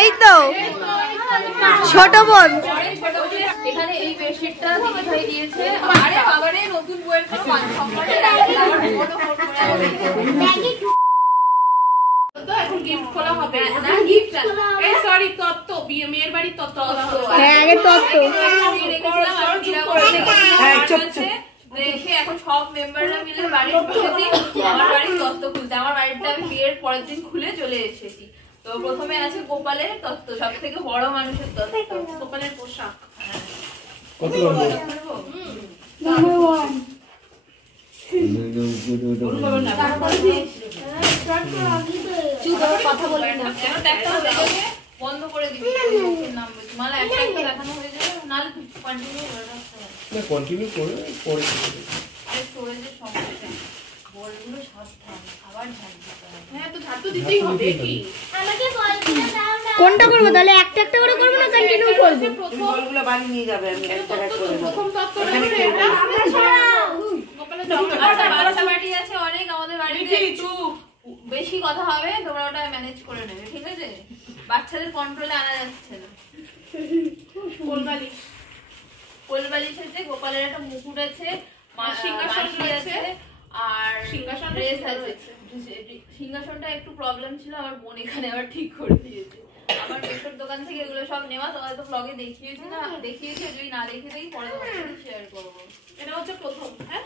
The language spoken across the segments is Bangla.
এই তো ছোট বোন এখানে এই বেডশিটটা দিদি ভাই দিয়েছে। আরে বাবারে নতুন বইয়ের তো এখন গিফট খোলা হবে না। গিফট এই সরি তত্ত্ব মেয়ের বাড়ির তত্ত্ব খোলা হবে। হ্যাঁ আগে তত্ত্ব দেখে এখন সব মেম্বাররা মিলে বাড়ি ঢুকেছি। আমার বাড়ির তত্ত্ব খুলতে, আমার বাড়িটা আমি বিয়ের পরের দিন খুলে চলে এসেছি। তো প্রথমে আছে গোপালের তত্ত্ব, সব থেকে বড় মানুষের তত্ত্ব, গোপালের পোশাক। কথা বলবি না, বন্ধ করে দিবি। নাম বলছি মালা একটা একটা দেখানো হয়ে যাবে, নাহলে কন্টিনিউ করে পরে স্টোরেজের সমস্যা। বলগুলো সাবধান, আবার ঝাড় দিতে হবে। হ্যাঁ তো ঝাড় তো দিতেই হবে। কি আমাকে বলগুলো দাও না, কোনটা করব তাহলে? একটা একটা করে করব না কন্টিনিউ করব? বলগুলো বাড়ি নিয়ে যাবে। আমি একটা একটা করে প্রথম তত্ত্বটা করে এটা আমরা ছড়াও। গোপালের তত্ত্বটা বাচ্চা বাড়ি আছে অনেক আমাদের বাড়িতে, একটু বেশি কথা হবে, তোমরা ওটা ম্যানেজ করে নেবে, ঠিক আছে? বাচ্চাদের কন্ট্রোলে আনা যাচ্ছে না। কোলবালিশ আছে, গোপালের একটা মুকুট আছে, সিংহাসন আছে, আর সিংহাসন ড্রেস আছে। সিংহাসনটা একটু প্রবলেম ছিল, আমার বোন এখানে আবার ঠিক করে দিয়েছে। আমার মেশোর দোকান থেকে এগুলো সব নেওয়া, তোমাদের তো ব্লগে দেখিয়েছি না, দেখিয়েছি, যদি না দেখে দেখি পরে তোমার সাথে শেয়ার করবো। এটা হচ্ছে প্রথম। হ্যাঁ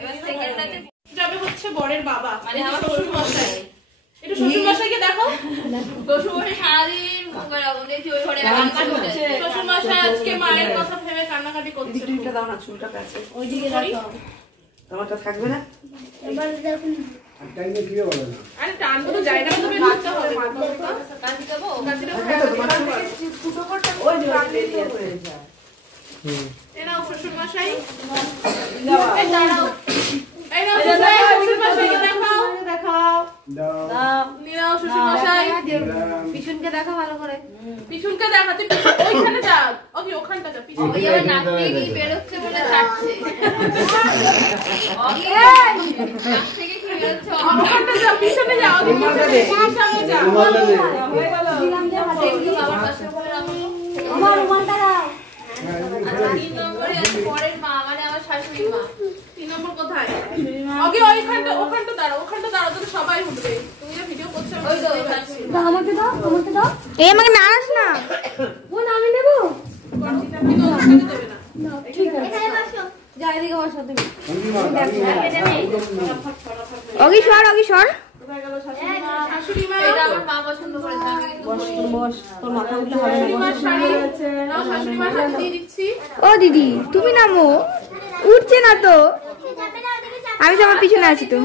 এবার সেকেন্ড আছে যাবে হচ্ছে বরের বাবা, মানে আমার শ্বশুর মশাই। একটু শ্বশুর মশাইকে দেখো। শ্বশুর মশাই সারাদিন দেখি ওই ঘরে শ্বশুর মশাই আজকে মায়ের কথা ভেবে কান্নাকাটি করছে। চুলটা দাও না, চুলটা প্যাচে ওইদিকে রাখো। তোমারটা থাকবে না? এবার দেখুন টাইমে কি বলে না। আরে টানবো তো জায়গা তো নিতে হবে। কাঁচি দেবো, কাঁচি দেবো। হ্যাঁ তো তোমার ফুটো করতে ওই দিকে দিয়ে পড়ে যায়। এ নাও শ্বশুর মশাই, এই দাঁড়াও, এই নাও শ্বশুর মশাইকে দেখাও, দেখাও দাও, নিরাও শ্বশুর মশাই। পিছনকে দেখা ভালো করে, পিছনকে দেখা। তুই ওইখানে যা, ওকে ওখানটা যা। পিছন ওই আবার নাক থেকে কি বের হচ্ছে বলে চাটছে। ওকে নাক থেকে কি বের হচ্ছে, ওখানটা যা, পিছনে যা, ওকে পিছনে যা। হয়ে গেল দেখি বাবার পাশে করে রাখো। আমার রুমালটা দাও। আচ্ছা 3 নম্বরে আছে পরের মা, মানে আমার শাশুড়ি মা। 3 নম্বর কোথায়? ওকে ওইখানটা, ওখানটা দাঁড়াও, ওখানটা দাঁড়াও, তো সবাই উঠবে। তুমি যে ভিডিও করছো ওই তো দাও, আমাকে দাও, আমাকে দাও। এই আমাকে নাড়াস না। ও আমি নেব। কিন্তু ওখানটা দেবে না। ঠিক আছে এখানে বসো, যা এদিকে বসো তুমি। ওগি সর কোথায় গেল শাশুড়ি মা? শাশুড়ি মা এটা আমার মা পছন্দ করেছে, আমি কিন্তু বস, তোর মাথা উঠলে হবে না। শাশুড়ি মা শাড়ি আছে, নাও শাশুড়ি মা শাড়ি দিয়ে দিচ্ছি। ও দিদি তুমি নামো, উঠছে না তো। আমি তো আমার পিছনে আছি তো।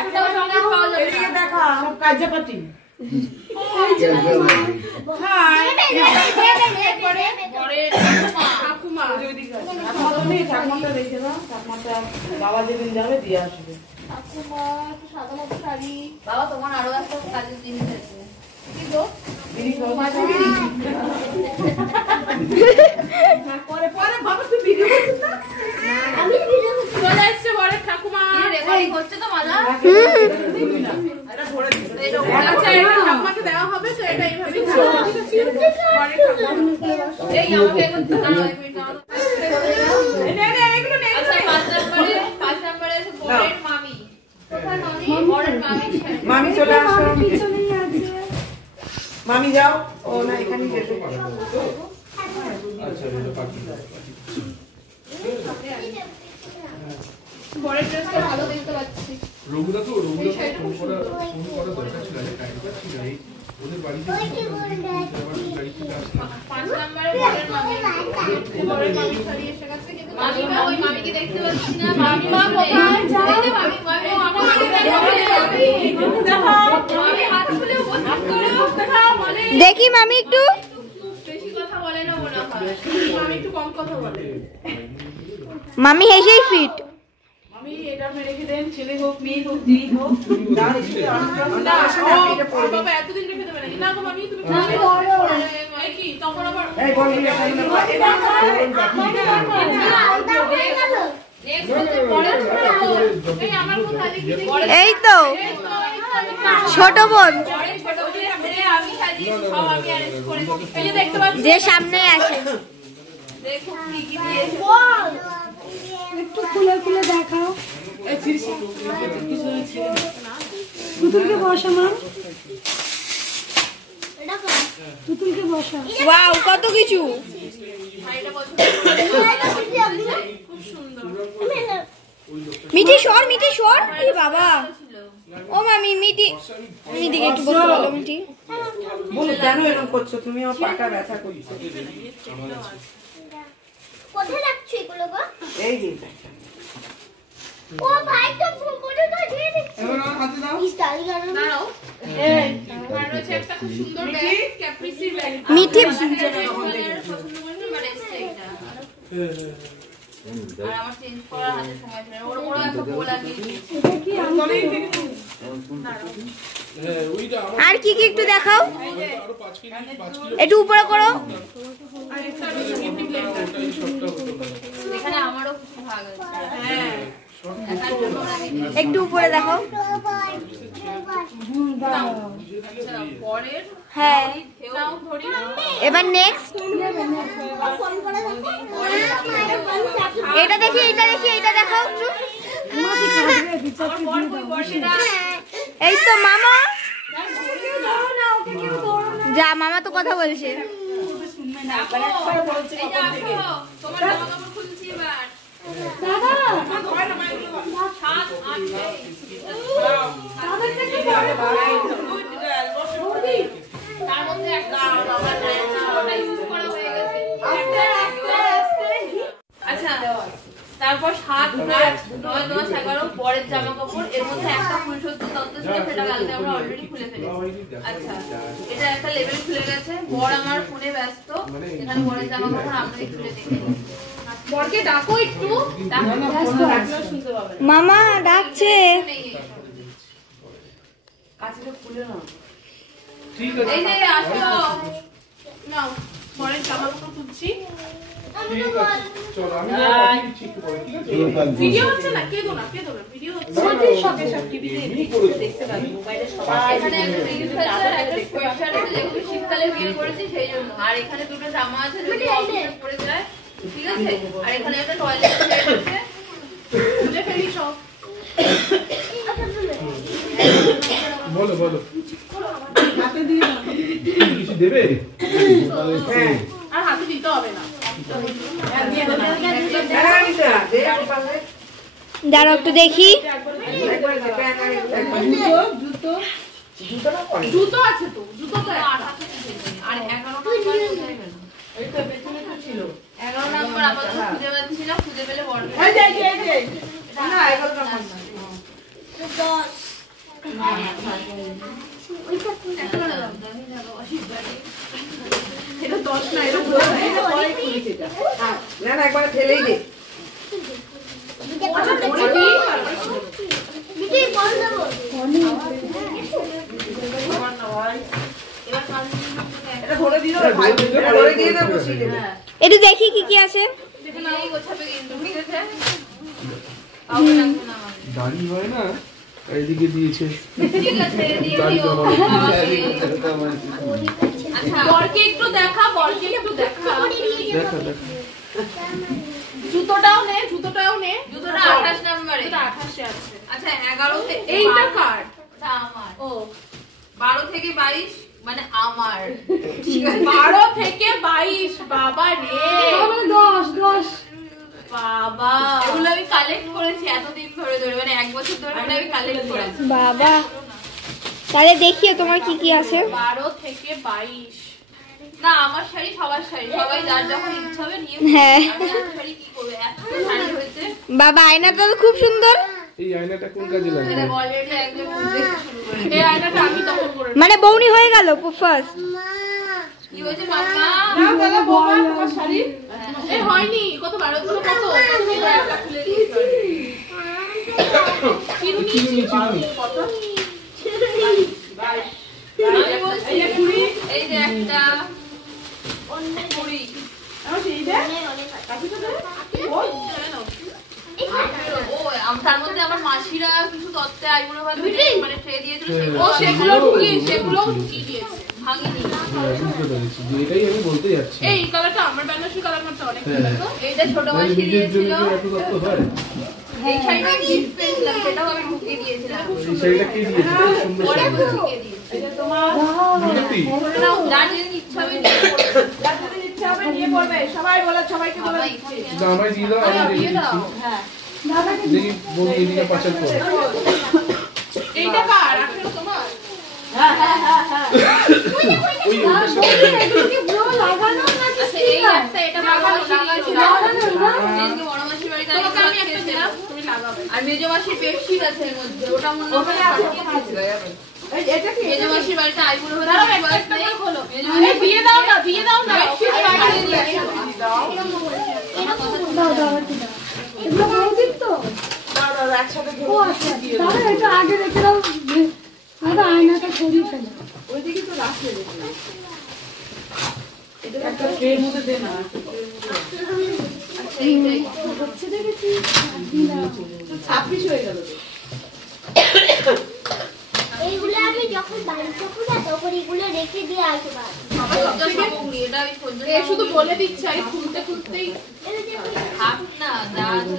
একটা সঙ্গে পাওয়া যাবে না। দেখা সব কাজপাতি। বাবা যেদিন যাবে দিয়ে আসবে। বাবা তোমার আরো একটা কাজের জিনিস আছে। ঠাকুমা হচ্ছে তো মালা ঠাকুমাকে দেওয়া হবে, তো এটা এইভাবে মামি চলে আসো। মামি যাও। ও না এখানে যেতে বরের ড্রেসটা ভালো দেখতে পাচ্ছি। রঘুদা তো ফোন করা দরকার ছিল, টাইমটা ছিল এই ওদের বাড়িতে 5 নম্বরে বরের মামি, বরের মামি শাড়ি এসে গেছে, কিন্তু মামি মা ওই মামিকে দেখতে পাচ্ছি না। মামি মা কোথায়? এই যে মামি আমাকে দেখাও, মামি হাত খুলে উপস্থিত করো, দেখাও বলে। দেখি মামি একটু বেশি কথা বলে না মনে হয়, মামি একটু কম কথা বলে। মামি হেসেই ফিট। মামি এটা আপনি রেখে দেন, ছেলে হোক মেয়ে হোক যেই হোক। না বাবা এতদিন রেখে দেবে নাকি? না গো মামি তুমি কি তখন আবার এই বল এই এই তো ছোট বোন। আমি সাজিয়েছি, সব আমি অ্যারেঞ্জ করেছি। এই যে দেখতে পাচ্ছ, যে সামনে আছে দেখো কি কি দিয়েছে। একটু খুলে খুলে দেখাও। পুতুলকে বসা মা, পুতুলকে বসা। ওয়াও কত কিছু। শাড়িটা পছন্দ করেছে, খুব সুন্দর মিঠি সর, মিঠি সর। এ বাবা, ও মামি মিঠি, মিঠিকে একটু বলতে বলো। মিঠি বলো কেন এরকম করছো তুমি? আমার পাটা ব্যথা করছে। কোথায় রাখছো এগুলো গো? এই যে ও ভাই তো ফোনে তো দিয়ে দিচ্ছে। এবার আমার হাতে দাও। স্টাইল গান দাঁড়াও। আর রয়েছে একটা খুব সুন্দর ব্যাগ, ক্যাপ্রিসির ব্যাগ। মিঠি পছন্দ করেছে, বাট এসছে এটা। আর আমার চেঞ্জ করার হাতে সময় ছিল না, ওর উপরও একটা বউ লাগিয়ে দিয়েছি। আর কি কি একটু দেখাও, একটু উপরে করো। এখানে আমারও কিছু ভাগ আছে। একটু উপরে দেখাও। পরের হ্যাঁ, নাও ধরি। এবার নেক্সট ফোন করে দেখো। এটা দেখি, এটা দেখি, এটা দেখাও একটু। আমার বর কই বর্ষিটা? এই তো মামা, যা মামা তো কথা বলছে। এই যে আসো, তোমার জামা কাপড় খুলছি এবার। দাদা, 7, 8 তার মধ্যে একটা ওটা ইউজ করা হয়ে গেছে। আচ্ছা, তারপর 7, 8, 9, 10, 11 পরের জামা কাপড়। এর মধ্যে একটা ফুলসজ্জা তত্ত্ব ছিল, সেটা কালকে আমরা অলরেডি খুলে ফেলেছি। আচ্ছা, এটা একটা লেভেল খুলে গেছে। বর আমার ফোনে ব্যস্ত, এখানে বরের জামা কাপড় আমরাই খুলে দেখি। বরকে ডাকো একটু, ডাকো, ডাকলেও শুনতে পাবে না। মামা ডাকছে। কাছে খুলে নাও। ঠিক আছে, এই যে আসো, নাও বরের জামা কাপড় খুলছি। ঠিক আছে, চলো আমি পাঠিয়ে দিচ্ছি একটু পরে, ঠিক আছে? ভিডিও হচ্ছে না, কেঁদো না, কেঁদো না, ভিডিও হচ্ছে। এখানে একটা রিলস আছে আর একটা সোয়েটার আছে, যেগুলো শীতকালে বিয়ে করেছি সেই জন্য। আর এখানে দুটো জামা আছে, যদি অফিসে পরে যায়, ঠিক আছে। আর এখানে একটা টয়লেট সেট আছে, খুলে ফেলি সব। বলো বলো, হাতে দিয়ে দাও। কিছু দেবে? হ্যাঁ আর হাতে দিতে হবে না। দিয়ে দাও। দে আমার পাশে। দাঁড়াও একটু দেখি। একবার দেখে জুতো জুতোটা পরে। জুতো আছে তো, জুতো তো 28 আর 11 নম্বর কোথায় গেল? এই তো পেছনে তো ছিল। 11 নম্বর আপাতত খুঁজে পাচ্ছি না, খুঁজে পেলে বড়। এই যে না 11টা পাঁচ। 10 এটা 10 না, এটা না না একবার ফেলেই দে। মিঠি বল দেবো। এটা ধরে দিয়ে দাও ভাই, এটা ধরে দিয়ে দাও বসিয়ে দেবে। একটু দেখি কি কি আছে। এই গোছাবে কিন্তু, ঠিক আছে? কাউকে লাগবে না আমাদের। দাড়ি হয় না, এইদিকে দিয়েছে। ঠিক আছে, দিয়ে দাড়ি দিও। তো আচ্ছা, বরকে একটু দেখা, বরকে একটু দেখা। দেখা দেখা। জুতোটাও নে, জুতোটাও নে। জুতোটা 28 নম্বরে। জুতোটা 28 এ আছে। আচ্ছা, 11 থেকে এইটা কার? ওটা আমার। ও 12 থেকে 22 মানে আমার। ঠিক আছে, 12 থেকে 22 বাবা রে। 10 বাবা, এগুলো আমি কালেক্ট করেছি এতদিন ধরে ধরে, মানে 1 বছর ধরে আমি কালেক্ট করেছি। বাবা, তাহলে দেখিয়ে তোমার কি কি আছে। 12 থেকে 22 না, আমার শাড়ি সবার শাড়ি, সবাই যার যখন ইচ্ছা হবে নিয়ে। হ্যাঁ। আমি আর শাড়ি কি করব, এত শাড়ি হয়েছে। বাবা আয়নাটা তো খুব সুন্দর। এই আয়নাটা কোন কাজে লাগবে? এটা অলরেডি একদম দেখতে শুরু করে। এই আয়নাটা আমি তখন করে। মানে বৌনি হয়ে গেল ফার্স্ট। কি হয়েছে মামা? নাও দাদা বৌমা তোমার শাড়ি। এ হয়নি, কত 12 গুলো কত? এটা একটা খুলে দিয়েছি। চিরুনি চিরুনি। কত? আমি বলছি এই যে একটা কুড়ি। তার মধ্যে আমার মাসিরা কিছু তত্ত্বে আইবুড়ো ভাত মানে ট্রে দিয়েছিল, সেগুলো ঢুকিয়ে দিয়েছে। ভাঙিনি। বুঝতে পেরেছি যে এটাই আমি বলতে যাচ্ছি। এই কালারটা আমার বেনারসি কালার মতো অনেক হ্যাঁ। সুন্দর তো। এইটা ছোট মাসি নিজের জন্য দিয়েছিল। কি এত তত্ত্ব হয়? এই শাড়িটা গিফট পেয়েছিলাম, সেটাও আমি ঢুকিয়ে দিয়েছিলাম। এই শাড়িটা কে দিয়েছে? খুব সুন্দর পরে শাড়ি। ঢুকিয়ে দিয়েছি। এটা তোমার সত্যি? যার যেদিন ইচ্ছা হবে নিয়ে পড়বে। যার যেদিন ইচ্ছা হবে নিয়ে পড়বে। সবাই বলে, সবাইকে বলে বাবা, দিচ্ছি। না, আমায় দিয়ে দাও, আমি রেখে দিয়ে দাও। দিচ্ছি। হ্যাঁ। দেখি বোন এদিকে পাচার করে। এইটা কার? আসলে তোমার? হ্যাঁ হ্যাঁ হ্যাঁ হ্যাঁ। ওই ওটার সাথে লাগানো নাকি আচ্ছা, এই একটা এটা বড় মাসি দিয়েছিল। যেদিনকে বড় মাসির বাড়িতে আমি তোমাকে আমি একটা খেয়েছিলাম। দিলাম, তুমি লাগাবে। আর মেজো মাসির বেডশিট আছে এর মধ্যে, ওটা মনে হয় ওখানে আছে, ওখানে আছে। এই এটা কি? মেজো মাসির বাড়িতে আইবুড়ো হতে দাঁড়াও, বেশি বয়স একটা নেই। খোলো। মেজো এই মাসির দিয়ে দাও না, দিয়ে দাও না। বেডশিট ওখানে বাইরে বাইরে দিয়ে দিয়ে আসো। দাও। দাও দাও একটু দাও। এগুলো বৌদির তো? দাও দাও একসাথে ও আচ্ছা, তাহলে এটা আগে রেখে দাও। আগে আয়নাটা সরিয়ে ফেলো। ওইদিকে তো রাখলে দেখলাম। এটা একটা ট্রের মধ্যে দে না। এইটাই। হচ্ছে দেখেছি দিলাম। 26 হয়ে গেল তো। এইগুলো আমি যখন বাড়ি যাবো না তখন এগুলো রেখে দিয়ে আসবো। সজ্জা সামগ্রী, এটা আমি সজ্জা এ শুধু সামগ্রী। বলে দিচ্ছি, আমি খুলতে খুলতেই থাক না, যা আছে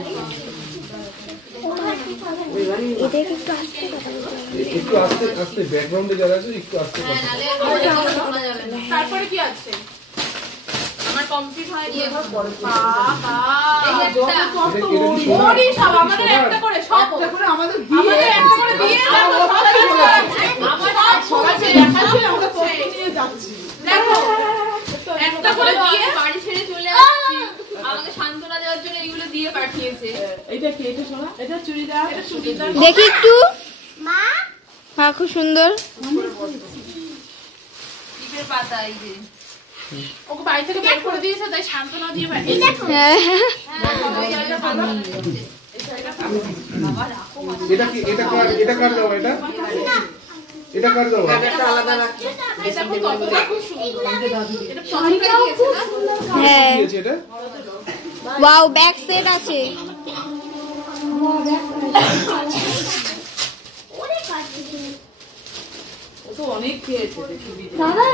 একটু আস্তে আস্তে ব্যাকগ্রাউন্ডে যারা আছে একটু আস্তে হ্যাঁ, কথা নাহলে ওটা কোনো শোনা যাবে না। তারপরে কি আছে? আমার কমপ্লিট হয়নি এখন। বাবা এই একটা। কত এটা কি সোনা? ওরই সব আমাদের সোনার? একটা করে সব করে আমাদের একটা করে দিয়ে দাও সব কিছু আছে। আমার সবাইকে দেখাচ্ছি আমরা তথ্য নিয়ে যাচ্ছি। দেখো একটা করে দিয়ে বাড়ি ছেড়ে চলে আসছি, আমাকে সান্ত্বনা দেওয়ার জন্য এগুলো দিয়ে পাঠিয়েছে। এটা কি? এটা সোনা? এটা চুড়িদার, এটা চুড়িদার। দেখি একটু। মা হ্যাঁ, খুব সুন্দর। পিঠের পাতা, এই যে। ওকে বাড়ি থেকে বের করে দিয়েছে, তাই সান্ত্বনা দিয়ে পাঠিয়েছে। হ্যাঁ, হ্যাঁ, সবাই এটা পাতা নিয়েছে। এটা কি? এটা কার দেওয়া? এটা কার দেওয়া? এটা খুব কতটা খুব সুন্দর। এটা শাড়িটাও খুব সুন্দর। হ্যাঁ। দিয়েছে এটা? ওয়াও, ব্যাক সেট আছে। অনেক আছে। ও তো অনেক খেয়েছে দেখি ভিডিও। দাদা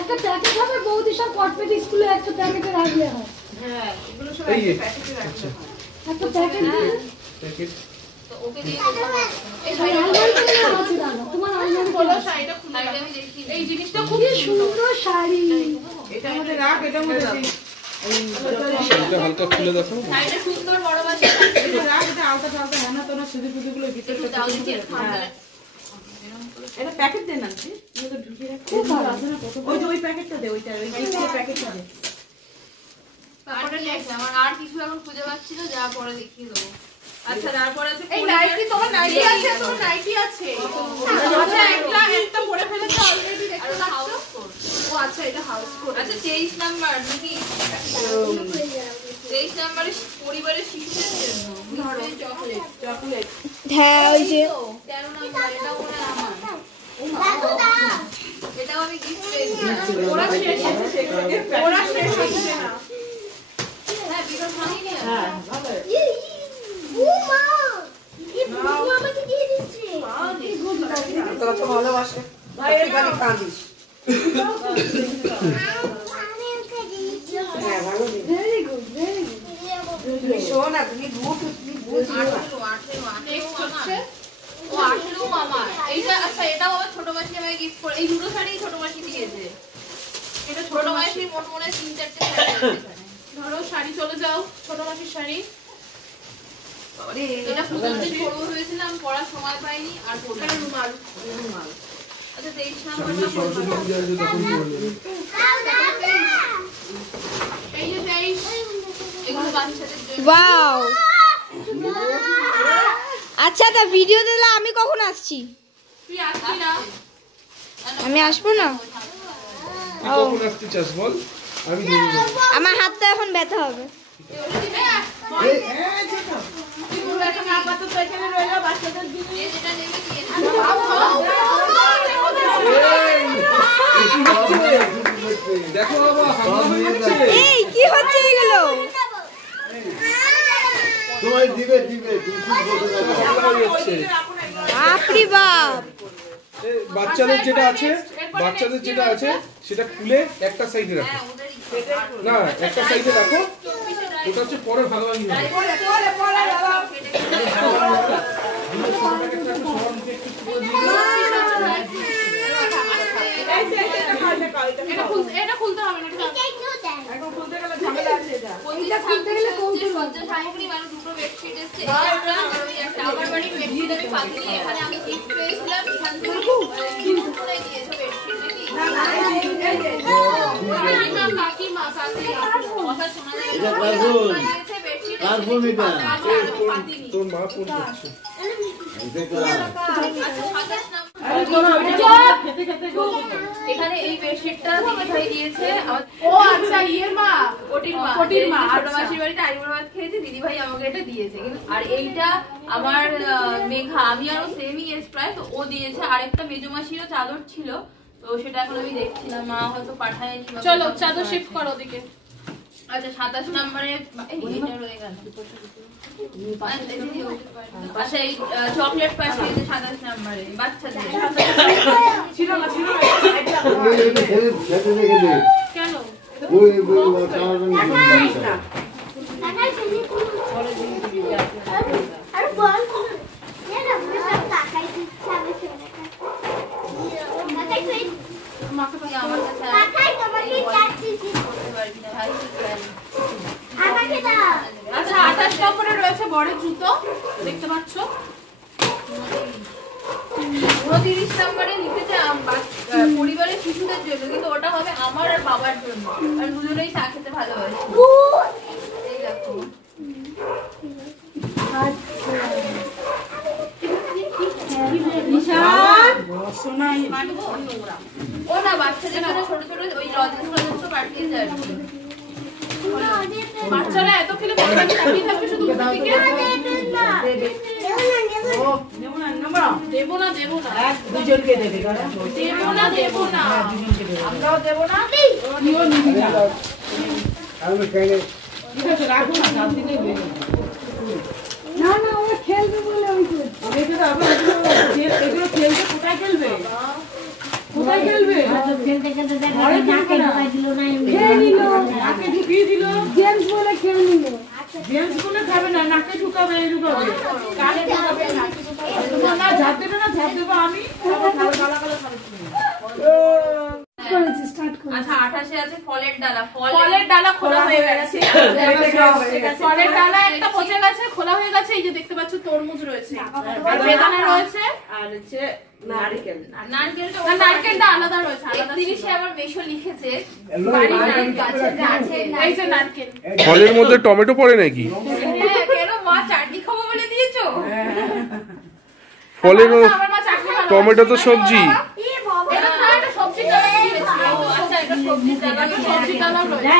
একটা প্যাকেট হবে, বৌদি সব কসমেটিক স্কুলে একটা প্যাকেটে রাখলে হয়। হ্যাঁ এগুলো সব এই যে। একটা প্যাকেটে রাখতে হয়। একটা প্যাকেট দিয়ে প্যাকেট। তো ওকে দিয়ে এই ওই আলমারিতে নিয়ে আছে দাদা, তোমার আলমারিতে খোলো, আছে। শাড়িটা খুলে শাড়িটা রাখো। আমি দেখি। এই জিনিসটা খুব কি সুন্দর শাড়ি। এটার মধ্যে রাখ, এটার মধ্যে দিই। এটা হালকা খুলে দেখো। শাড়িটা সুন্দর, বড় বাসা। এটা রাখ, এটা আলতা টালতা হেনা তেনা সিঁদুর ফুদুরগুলো ভিতরে একটু দাও দেখি, একটু ঠান্ডা। এটা প্যাকেট দে না আন্টি, তুমি তো ঢুকিয়ে রাখো। ওই যে ওই প্যাকেটটা দে, ওইটা ওই গিফটের প্যাকেটটা দে। তারপরে next, আমার আর কিছু এখন খুঁজে পাচ্ছি না, যা পরে দেখিয়ে দেবো। আচ্ছা, তারপরে আছে এই পরিবার- নাইটি, তোমার নাইটি আছে, তোমার নাইটি আছে। আচ্ছা একটা পরে ফেলেছো অলরেডি আর দেখতে পাচ্ছ। house coat। ও আচ্ছা, এটা হাউস কোট। আচ্ছা, 23 নাম্বার নাকি? 23 নাম্বারে পরিবারের শিশুদের জন্য নিশ্চয়ই চকলেট। চকলেট। হ্যাঁ, ওই যে 13 নাম্বার, এটা মনে হয় আমার। দাদু দাও। এটাও আমি গিফট পেয়েছি। ওরা শেষ হচ্ছে সেখানে। ওরা শেষ হচ্ছে না। হ্যাঁ, বিরল ভাঙিনি আমি। হ্যাঁ, ভালো। ও মা এই বুবু আমাকে দিয়ে দিচ্ছে। তোরা তো ভালোবাসে ভাই তুই খালি কাঁদিস আমি ওকে দিয়েছি। হ্যাঁ ভালো দিন ভেরি গুড, ভেরি গুড। তুমি শোন না তুমি বুঝ 18 হচ্ছে। ও 18 আমার। এইটা আচ্ছা, এটাও আমার ছোট মাসি আমাকে গিফট করে। এই দুটো শাড়ি ছোট মাসি দিয়েছে। এটা ছোট মাসি মনে 3-4টে শাড়ি আছে এখানে। ধরো শাড়ি চলে যাও, ছোট মাসির শাড়ি। এটা পুজোর দিন পরবো ভেবেছিলাম, পড়ার সময় পাইনি আর পড়লাম এটা না। রুমাল, রুমাল। আচ্ছা, 23 সামনে নাম্বার। সরস্বতী পূজা আছে তখন কি বলবে? দাও দাও দাও। এই যে 23 এগুলো বাচ্চাদের জন্য। ওয়াও। আচ্ছা, তা ভিডিও দিলে আমি কখন আসছি? তুই আসবি না? আমি আসবো না? তুই কখন আসতে চাস বল, আমি দিয়ে দেবো। আমার হাতটা এখন ব্যথা হবে। এগুলো এখানে আপাতত এখানে রইলো বাচ্চাদের জন্য। যে যেটা নেবে নিয়ে নেবে। দেখো বাবা, হামলা হয়ে যাচ্ছে। এই কি হচ্ছে এগুলো? তোমায় দিবে দিবে তুমি খুব বলতে থাকো। হামলা হয়ে যাচ্ছে। বাপরে বাপ। বাচ্চাদের যেটা আছে বাচ্চাদের যেটা আছে সেটা খুলে একটা সাইডে রাখো, না একটা সাইডে রাখো, ওটা হচ্ছে পরে ভালোভাবে নিয়ে যাবে। এটা খুলতে হবে না, এখন খুলতে গেলে ঝামেলা আছে এটা। এইটা খুলতে গেলে সজ্জা সামগ্রী মানে দুটো বেডশিট এসেছে, একটা আর ওই একটা আমার বাড়ির বেডশিট আমি পাতিনি, এখানে আমি গিফট পেয়েছিলাম, এখান থেকে কিন্তু কোথায় দিয়েছো বেডশিট নাকি? না না কাকিমা কথা শোনা যায় এটা কার্বন দিয়েছে বেডশিট কার্বন এটা পাতিনি। তোর মা ফোন করছে। এটা কার আচ্ছা 27 নম্বর এখানে এই বেডশিটটা দিদিভাই দিয়েছে আমার। ও আচ্ছা ইয়ের মা, কোটির মা, কোটির মা, ছোট আচ্ছা। মাসির বাড়িতে আইবুড়ো ভাত খেয়েছে, দিদিভাই আমাকে এটা দিয়েছে। কিন্তু আর এইটা আমার মেঘা, আমি আরো সেমই এজ প্রায়, তো ও দিয়েছে। আরেকটা মেজো মাসিরও চাদর ছিল, তো সেটা এখন আমি দেখছিলাম, মা হয়তো পাঠায়নি। চলো চাদর শিফট করো ওদিকে। আচ্ছা 27 নম্বরে এটা রয়ে গেল। আচ্ছা এই চকলেট পাঠিয়েছে 27 নম্বরে বাচ্চাদের। ছিল না ছিল না এটা ছেড়ে রেখে দে। কেন? ওই কার্বন না। আর বল না না টাকাই দিচ্ছে আমি চলে টাকাই কই মাকে পাই আমার কাছে টাকাই তোমাকে চাচ্ছি করতে পারবি না ভাই, ঠিক আছে। আমাকে দাও আচ্ছা 28 নম্বরে রয়েছে বড়ের জুতো, দেখতে পাচ্ছ? 29 নম্বরে লিখেছে পরিবারের শিশুদের জন্য, কিন্তু ওটা হবে আমার আর বাবার জন্য, আর দুজনেই চা খেতে ভালোবাসি। এই দেখো ও না বাচ্চাদের জন্য ছোট ছোট ওই লজেন্স পাঠিয়েছে আর কি। বাচ্চারা এত খেলে পড়াশোনা চাকরি থাকবে শুধু মুখ থেকে। দেবো না দেবো না দুজনকে দেবে কারণ দেবো না দেবো না। আমরাও দেবো না। আমি কেন ঠিক আছে রাখো না, 7 দিনে বেরো। না না ওরা খেলবে বলে ওই করছে। দেখে তো আবার এগুলো খেলতে কোথায় খেলবে? কোথায় খেলবে? ঘরে খেলবে না। খেয়ে নিল, নাকে ঢুকিয়ে দিল। গেমস বলে খেয়ে নিল। জেমস গুলো খাবে না, নাকে ঢুকাবে, ঢুকাবে কানে ঢুকাবে, নাকে ঢুকাবে না। ঝাঁপ দেবে না, ঝাঁপ দেবো আমি। কালো কালো কালো করেছে স্টার্ট করে। আচ্ছা 28 আছে ফলের ডালা। ফলের ডালা খোলা হয়ে গেছে। ফলের ডালা একটা পচে গেছে, খোলা হয়ে গেছে। এই যে দেখতে পাচ্ছ তরমুজ রয়েছে আর বেদানা রয়েছে আর হচ্ছে নারকেল। নারকেলটা না নারকেলটা আলাদা রয়েছে, আলাদা 31 এ আবার বেশি লিখেছে বাড়ির নারকেল গাছে আছে। এই যে নারকেল। ফলের মধ্যে টমেটো পড়ে নাকি? হ্যাঁ, কেন মা চাটনি খাবো বলে দিয়েছো? ফলের আমার মা চাকরি করে। টমেটো তো সবজি। এটা তো একটা সবজি ডালা দিয়েছে। ও আচ্ছা এটা সবজির ডালা। সবজি ডালা রয়েছে।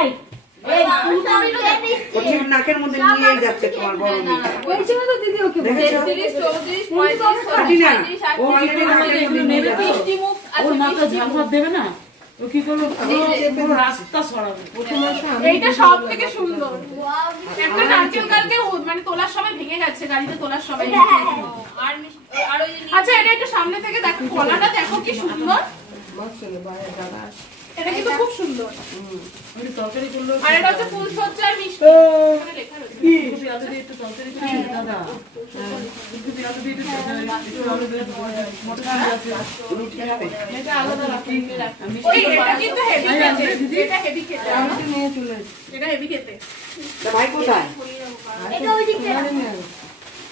ওর নাকের মধ্যে নিয়ে যাচ্ছে তোমার বড় মেয়ে। বলছিল তো দিদি ওকে বলে। 33 34 35 কাটি না। 36 ও অলরেডি নাকের মধ্যে নিয়ে যাচ্ছে। মিষ্টি মুখ ওর আছে। মাথা ঝাপঝাপ দেবে না, ও কি করবে? পুরো রাস্তা সরাবে। এইটা সব থেকে সুন্দর। একটা নারকেল গালকে মানে তোলার সময় ভেঙে গেছে, গাড়িতে তোলার সময়। আর আর ওই যে আচ্ছা এটা একটু সামনে থেকে দেখো, কলাটা দেখো কি সুন্দর। এটা কিন্তু খুব সুন্দর। একটু তরকারি করলো। আর এটা হচ্ছে ফুলসজ্জার মিষ্টি। এখানে লেখা রয়েছে। একটু পেঁয়াজ দিয়ে একটু তরকারি করে দিন দাদা। একটু পেঁয়াজ দিয়ে একটু আলু দিয়ে একটু মটরশুঁটি আছে। এটা আলাদা রাখি। ওই এটা কিন্তু হেভি খেতে। এটা হেভি খেতে। আমাকে নিয়ে চলে এসো। এটা হেভি খেতে। ভাই কোথায়? এটা ওই দিকে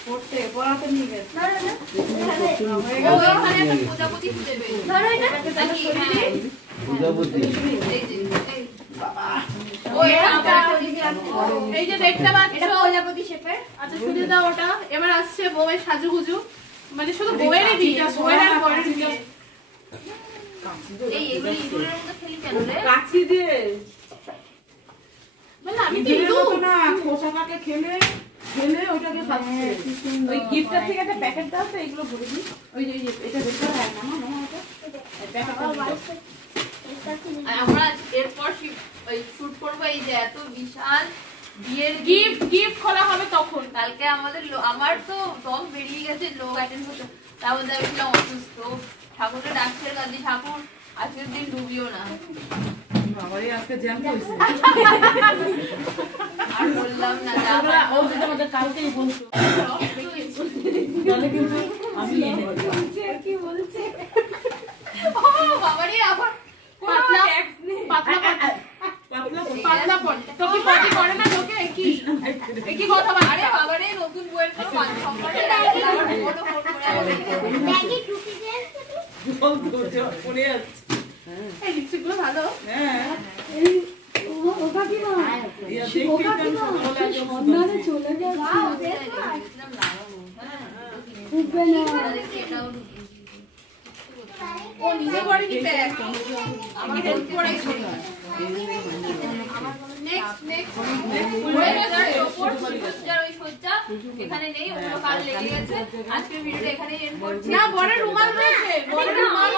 পড়তে পড়াতে নিয়ে গেছে। ওখানে একটা প্রজাপতি দেবে। ধরো এটা নাকি হ্যাঁ প্রজাপতি এই যে এই ও এটা আমার দিদি আছে। এই যে দেখতে পাচ্ছ এটা প্রজাপতি শেপের আচ্ছা শুনে দাও ওটা। এবার আসছে বউয়ের সাজুগুজু, মানে শুধু বউয়েরই বিয়ে, বউয়ের আর বরের বিয়ে। এই এগুলো ইঁদুরের মতো খেলি কেন রে? কাছি দিয়ে মানে আমি তো দিলে ইঁদুর। মতো না, খোসাটাকে খেলে খেলে ওটাকে খাচ্ছে। ওই গিফটের থেকে একটা প্যাকেট দাও তো, এগুলো ভরে দিই। ওই যে এটা দেখতে হয় না না এটা প্যাকেটটা আর আমরা এরপর ওই শুট করবো এই যে এত বিশাল বিয়ের গিফট খোলা হবে তখন। কালকে আমাদের আমার তো দম বেরিয়ে গেছে লোক অ্যাটেন্ড করতে, তার মধ্যে আমি ছিলাম অসুস্থ, ঠাকুরকে ডাকছে কাজে ঠাকুর আজকের দিন ডুবিও না। বাবারই আজকে জ্যাম হয়েছে। আর বললাম না ও তো আমাদের কালকেই বলতো তাহলে কিন্তু আমি এনে কি বলছে ও বাবারে আবার পাতলা ট্যাক্স নেই। পাতলা পড়ে তো কি পটি করে না তোকে কি কথা বল? আরে বাবারে নতুন বইয়ের তো পাঁচ সম্পর্কে বড় ফোন করে ব্যাগে ঢুকে গেছে জল ধরছে পড়ে যাচ্ছে। এই লিপস্টিক গুলো ভালো। হ্যাঁ এই ও কাকিমা ও কাকিমা সন্ধ্যারে চলে যাচ্ছে উঠবে না ও নিজে করে কি প্যাক আমাকে হেল্প করে ছিল। নেক্সট ওই সজ্জা এখানে নেই, ওগুলো কাল লেগে গেছে। আজকের ভিডিওটা এখানেই এন্ড করছি। না বড় রুমাল রয়েছে, বড় রুমাল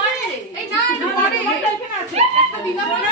এই না এটা বড় এখানে আছে একটা দিদা বড়